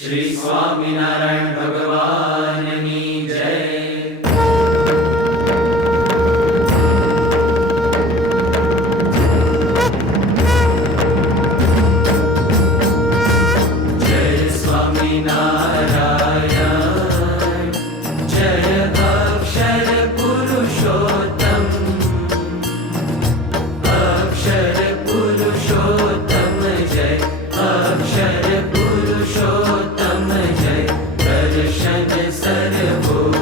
श्री स्वामीनारायण भगवान की। i don't Sagamore.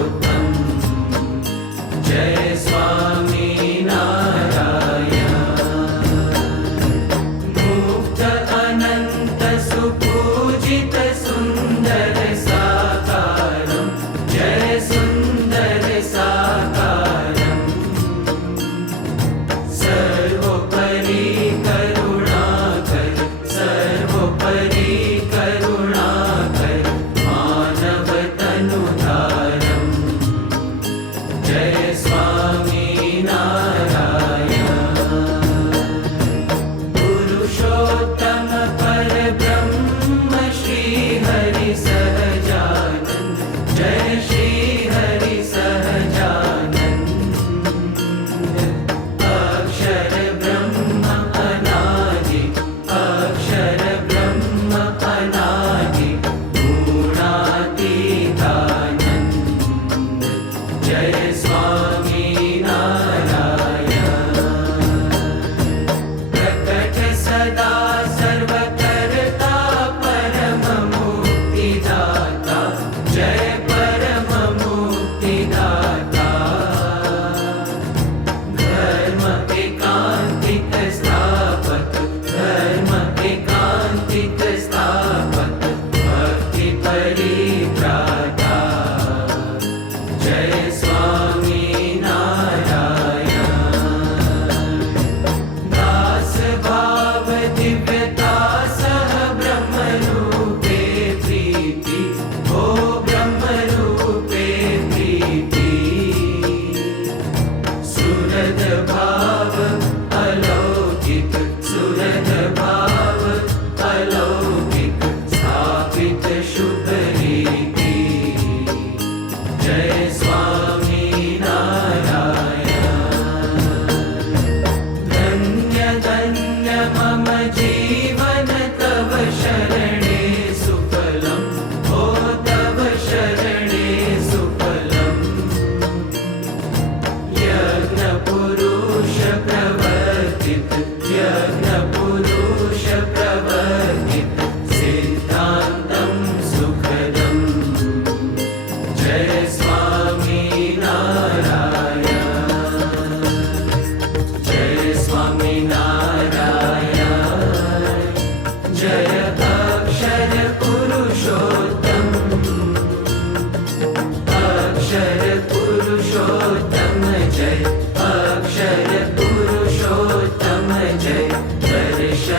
प्रवर्तित यज्ञ पुरुष प्रवर्तित सिद्धान्तं जय स्वामी नारायण। जय स्वामी नारायण। जय अक्षर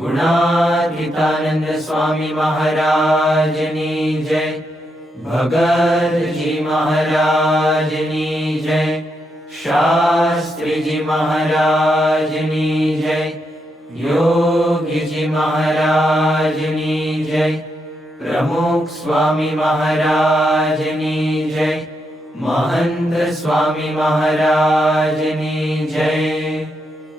ગુણાતીતાનંદ સ્વામી મહારાજની જય ભગતજી મહારાજની જય શાસ્ત્રીજી મહારાજની જય યોગીજી મહારાજની જય પ્રમુખ સ્વામી મહારાજની જય મહંત સ્વામી મહારાજની જય